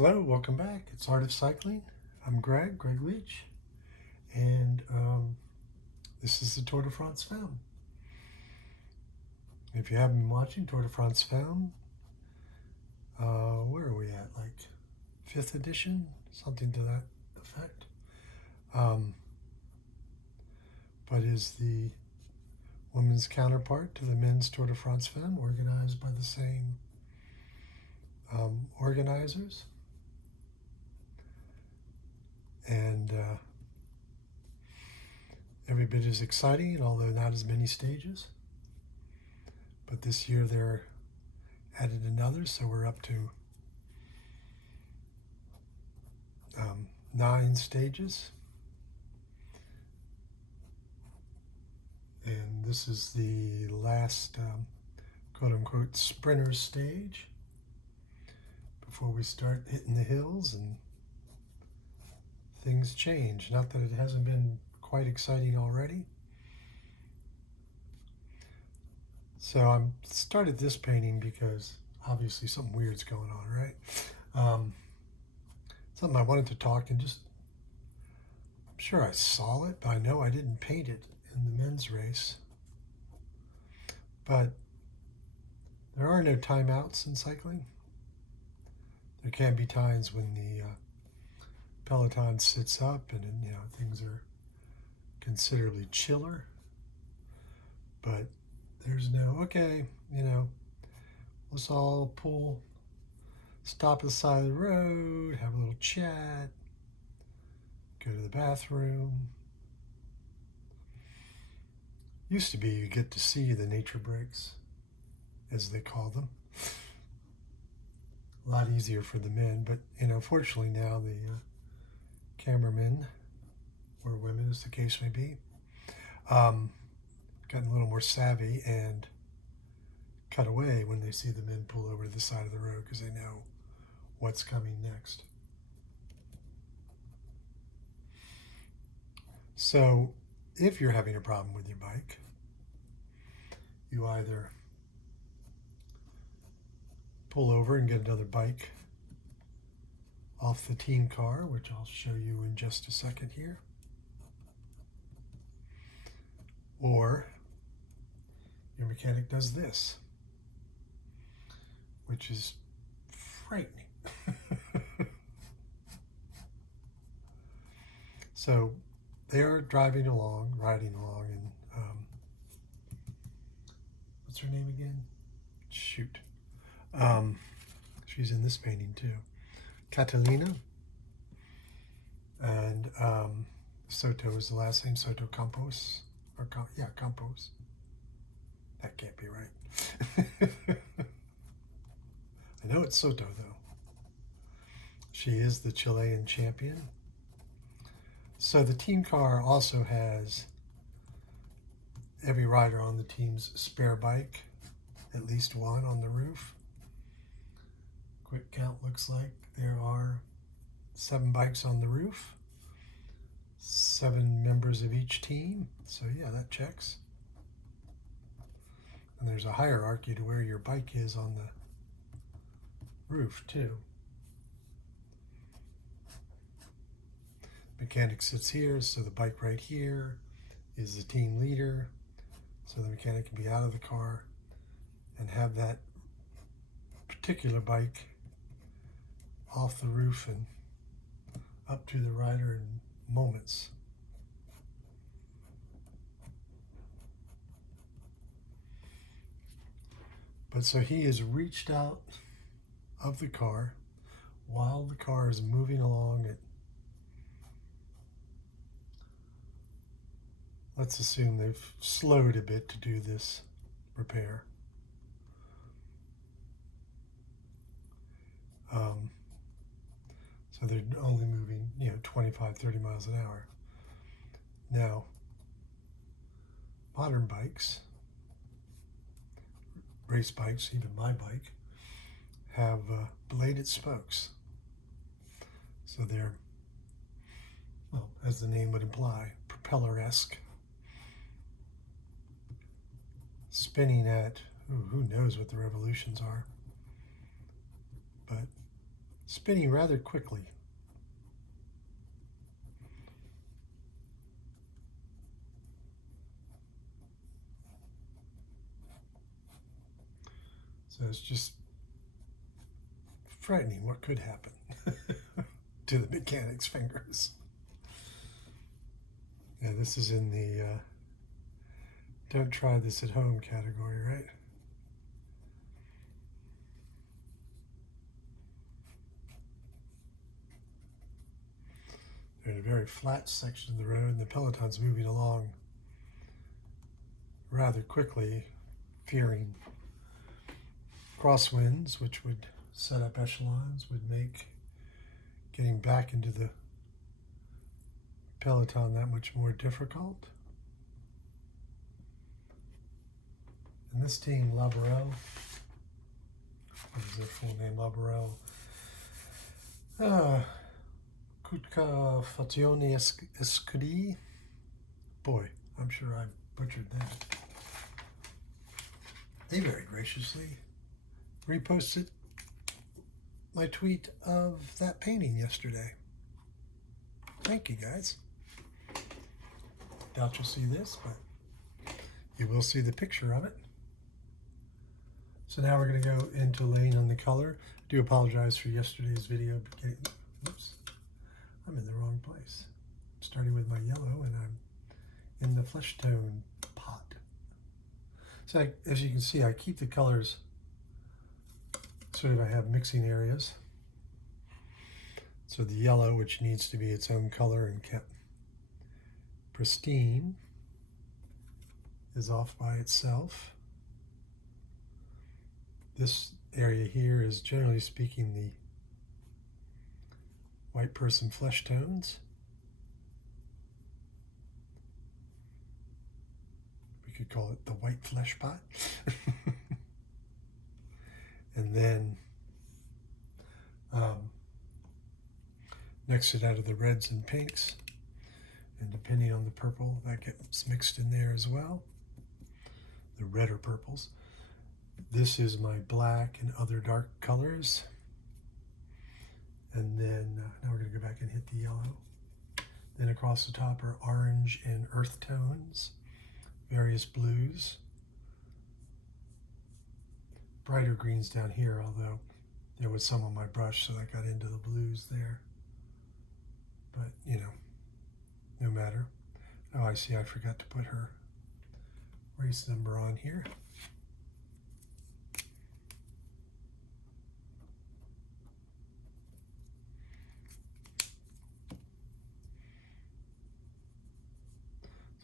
Hello, welcome back. It's Art of Cycling. I'm Greg Leach, and this is the Tour de France Femmes. If you haven't been watching Tour de France Femmes, where are we at? Like 5th edition? Something to that effect. But is the women's counterpart to the men's Tour de France Femmes, organized by the same organizers. And every bit as exciting, although not as many stages. But this year they're added another, so we're up to 9 stages. And this is the last quote-unquote sprinter stage before we start hitting the hills and things change. Not that it hasn't been quite exciting already. So I started this painting because obviously something weird's going on, right? Something I wanted to talk and just, I'm sure I saw it, but I know I didn't paint it in the men's race. But there are no timeouts in cycling. There can be times when the peloton sits up and things are considerably chiller, but there's no, okay, let's all stop at the side of the road, have a little chat, go to the bathroom. Used to be you get to see the nature breaks, as they call them. A lot easier for the men, but fortunately now the cameramen, or women as the case may be, gotten a little more savvy and cut away when they see the men pull over to the side of the road because they know what's coming next. So if you're having a problem with your bike, you either pull over and get another bike off the team car, which I'll show you in just a second here, or your mechanic does this, which is frightening. So they're riding along, and what's her name again? Shoot. She's in this painting too. Catalina. And Soto is the last name, Soto Campos. Campos. That can't be right. I know it's Soto, though. She is the Chilean champion. So the team car also has every rider on the team's spare bike, at least one on the roof. Quick count looks like there are 7 bikes on the roof, 7 members of each team. So yeah, that checks. And there's a hierarchy to where your bike is on the roof too. Mechanic sits here, so the bike right here is the team leader. So the mechanic can be out of the car and have that particular bike off the roof and up to the rider in moments. But so he has reached out of the car while the car is moving along at, let's assume they've slowed a bit to do this repair. So they're only moving, 25, 30 miles an hour. Now, modern bikes, race bikes, even my bike, have bladed spokes. So they're, well, as the name would imply, propeller-esque, spinning at, who knows what the revolutions are, but spinning rather quickly. So it's just frightening what could happen to the mechanic's fingers. Yeah, this is in the don't try this at home category, right? They're in a very flat section of the road, and the peloton's moving along rather quickly, fearing crosswinds, which would set up echelons, would make getting back into the peloton that much more difficult. And this team, Laborel, what is their full name? Laborel. Kutxa-Fundacion Escudi. Boy, I'm sure I butchered that. They very graciously reposted my tweet of that painting yesterday. Thank you, guys. Doubt you'll see this, but you will see the picture of it. So now we're going to go into laying on the color. I do apologize for yesterday's video. Oops, I'm in the wrong place. I'm starting with my yellow, and I'm in the flesh tone pot. So as you can see, I keep the colors sort of, I have mixing areas. So the yellow, which needs to be its own color and kept pristine, is off by itself. This area here is, generally speaking, the white person flesh tones. We could call it the white flesh pot. And then next to that are the reds and pinks, and depending on the purple, that gets mixed in there as well, the red or purples. This is my black and other dark colors. And then now we're going to go back and hit the yellow. Then across the top are orange and earth tones, various blues, brighter greens down here, although there was some on my brush, so I got into the blues there. But, you know, no matter. Oh, I see, I forgot to put her race number on here.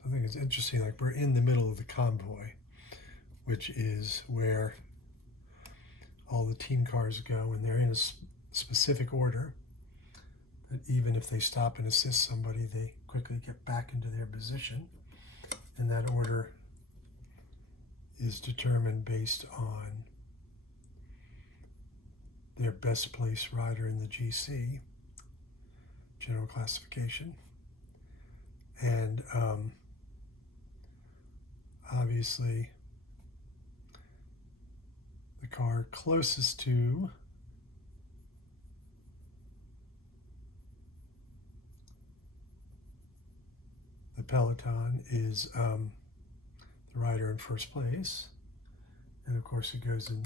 I think it's interesting, like we're in the middle of the convoy, which is where all the team cars go, and they're in a specific order. That even if they stop and assist somebody, they quickly get back into their position. And that order is determined based on their best place rider in the GC, general classification. And obviously the car closest to the peloton is the rider in first place, and of course it goes in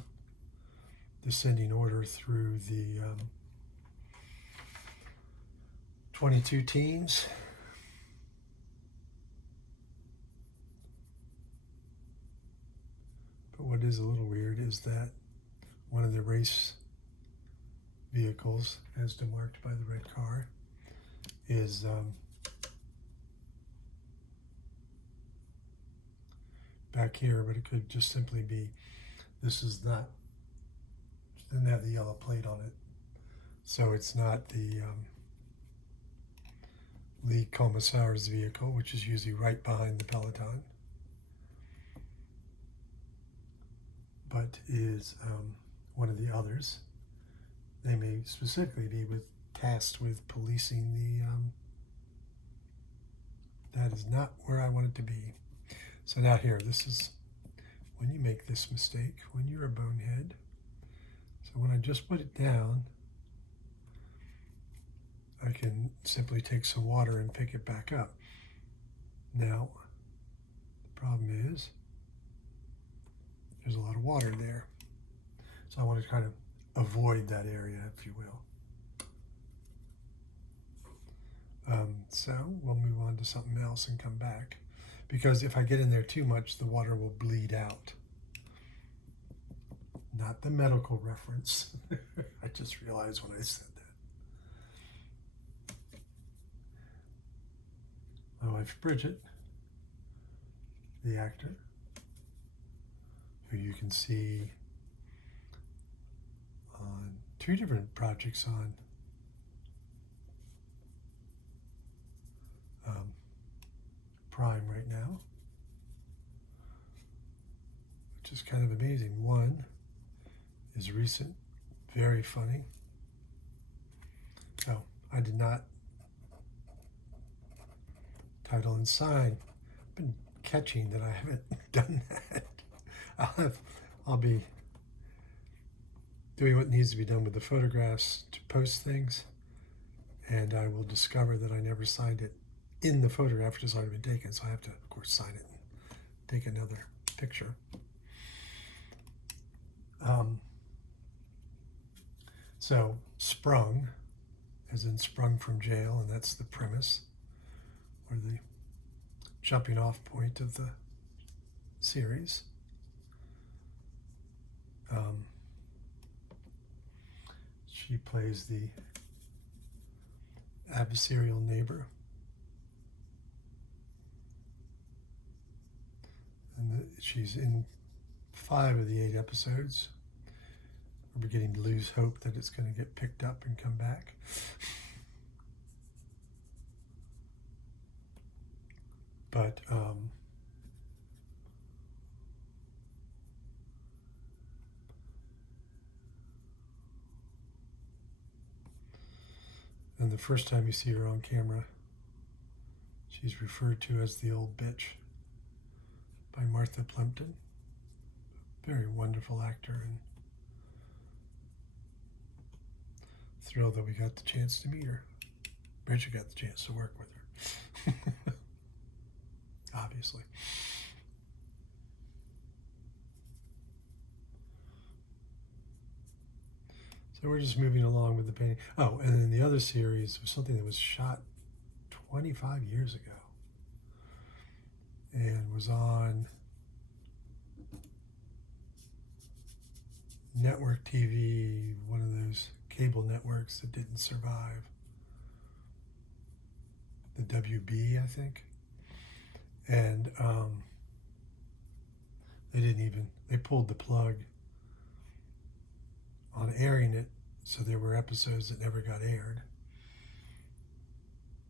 descending order through the 22 teams. But what is a little weird is that one of the race vehicles, as demarked by the red car, is back here, but it could just simply be, this is not, didn't have the yellow plate on it, so it's not the lead commissar's vehicle, which is usually right behind the peloton, but is one of the others. They may specifically be tasked with policing the, that is not where I want it to be. So now here, this is when you make this mistake, when you're a bonehead. So when I just put it down, I can simply take some water and pick it back up. Now, the problem is there's a lot of water there. So I want to kind of avoid that area, if you will. So we'll move on to something else and come back. Because if I get in there too much, the water will bleed out. Not the medical reference. I just realized when I said that. My wife Bridget, the actor, who you can see on 2 different projects on Prime right now, which is kind of amazing. One is recent, very funny. Oh, I did not title and sign. I've been catching that I haven't done that. I'll be doing what needs to be done with the photographs to post things, and I will discover that I never signed it in the photograph, which has already been taken, so I have to, of course, sign it and take another picture. So, sprung, as in sprung from jail, and that's the premise, or the jumping off point of the series. She plays the adversarial neighbor. And she's in 5 of the 8 episodes. We're beginning to lose hope that it's going to get picked up and come back. But and the first time you see her on camera, she's referred to as the old bitch by Martha Plimpton. Very wonderful actor, and thrilled that we got the chance to meet her. Bridget got the chance to work with her. Obviously. So we're just moving along with the painting. Oh, and then the other series was something that was shot 25 years ago and was on network TV, one of those cable networks that didn't survive. The WB, I think. And they pulled the plug on airing it, so there were episodes that never got aired.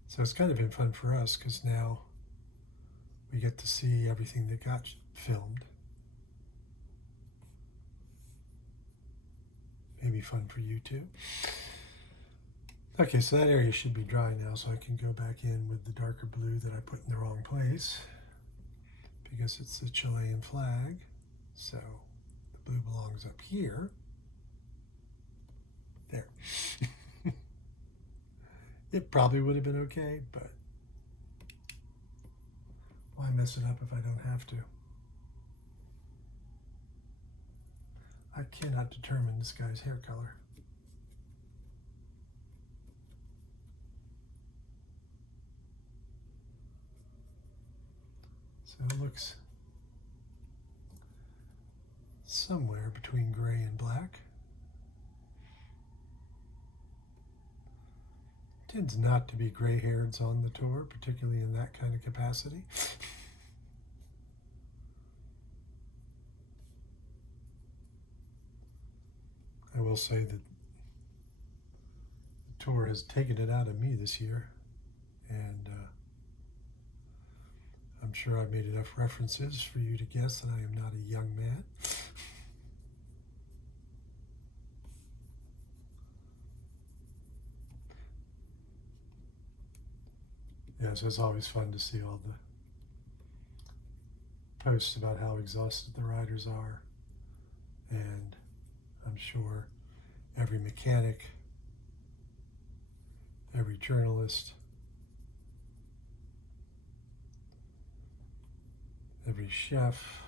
So it's kind of been fun for us, because now we get to see everything that got filmed. Maybe fun for you too. Okay, so that area should be dry now, so I can go back in with the darker blue that I put in the wrong place, because it's the Chilean flag. So the blue belongs up here. There. It probably would have been okay, but why mess it up if I don't have to? I cannot determine this guy's hair color. So it looks somewhere between gray and black. Tends not to be gray-haired on the tour, particularly in that kind of capacity. I will say that the tour has taken it out of me this year, and I'm sure I've made enough references for you to guess that I am not a young man. Yeah, so it's always fun to see all the posts about how exhausted the riders are, and I'm sure every mechanic every journalist, every chef,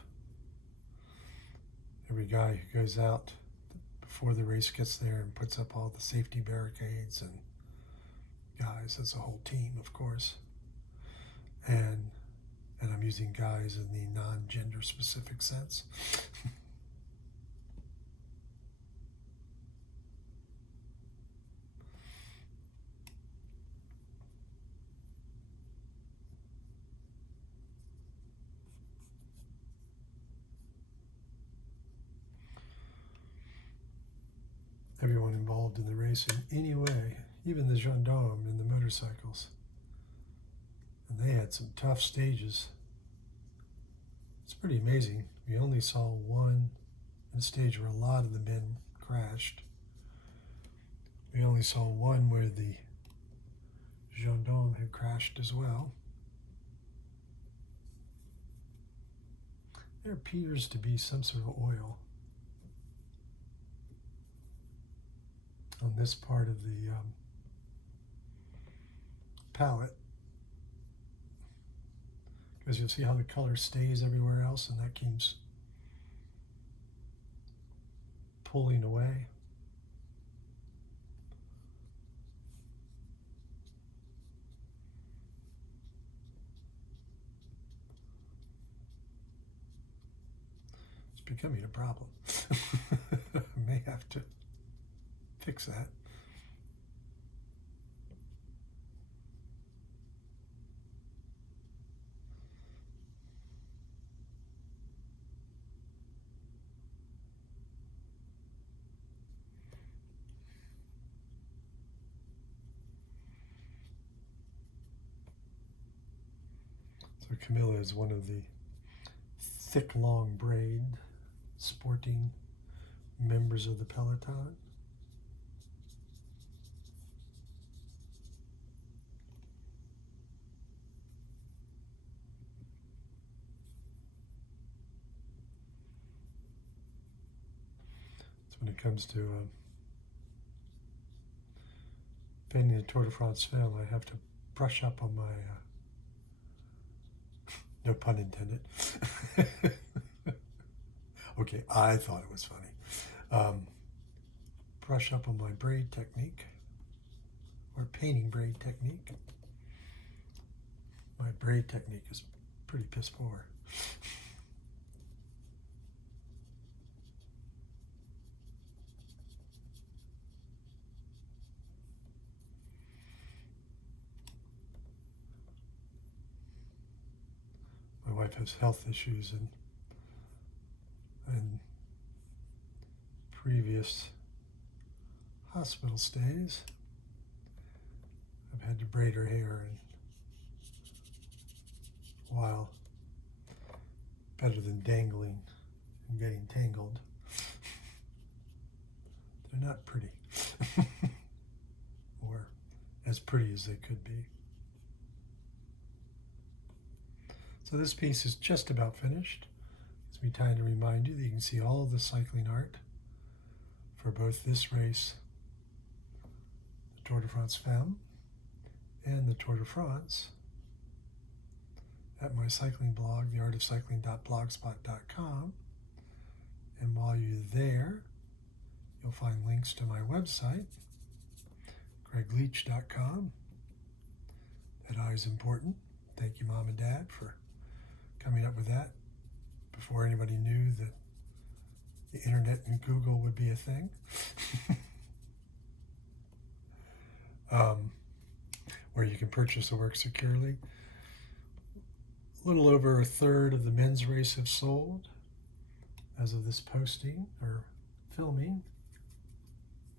every guy who goes out before the race gets there and puts up all the safety barricades, and guys, that's a whole team, of course. And I'm using guys in the non-gender specific sense. Everyone involved in the race in any way, even the gendarmes and the motorcycles. And they had some tough stages. It's pretty amazing. We only saw one stage where a lot of the men crashed. We only saw one where the gendarme had crashed as well. There appears to be some sort of oil on this part of the palette, because you'll see how the color stays everywhere else, and that keeps pulling away. It's becoming a problem. I may have to fix that. So Camilla is one of the thick, long braid sporting members of the peloton. So when it comes to painting the Tour de France film, I have to brush up on my no pun intended. Okay, I thought it was funny. Brush up on my braid technique, or painting braid technique. My braid technique is pretty piss poor. My wife has health issues, and previous hospital stays, I've had to braid her hair, and while better than dangling and getting tangled, they're not pretty, or as pretty as they could be. So this piece is just about finished. It's me time to remind you that you can see all of the cycling art for both this race, the Tour de France Femmes, and the Tour de France at my cycling blog, theartofcycling.blogspot.com. And while you're there, you'll find links to my website, gregleach.com. That I is important. Thank you, Mom and Dad, for coming up with that before anybody knew that the internet and Google would be a thing. Where you can purchase the work securely. A little over a third of the men's race have sold as of this posting or filming.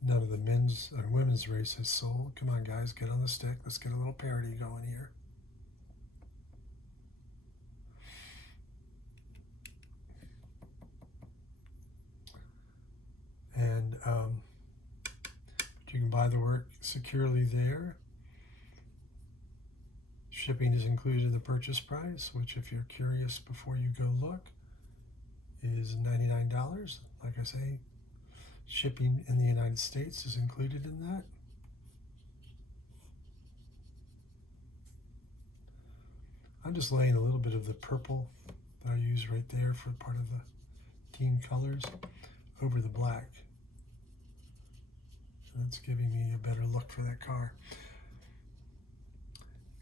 None of the men's or women's race has sold. Come on, guys, get on the stick. Let's get a little parody going here. And you can buy the work securely there. Shipping is included in the purchase price, which, if you're curious before you go look, is $99. Like I say, shipping in the United States is included in that. I'm just laying a little bit of the purple that I use right there for part of the team colors over the black. That's giving me a better look for that car.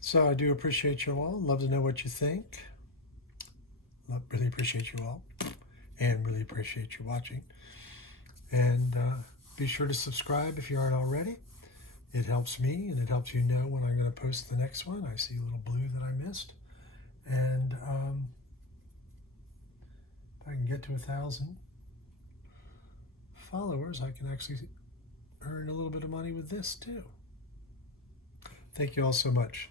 So I do appreciate you all. Love to know what you think. Really appreciate you all. And really appreciate you watching. And be sure to subscribe if you aren't already. It helps me and it helps you know when I'm going to post the next one. I see a little blue that I missed. And if I can get to 1,000 followers, I can actually earn a little bit of money with this too. Thank you all so much.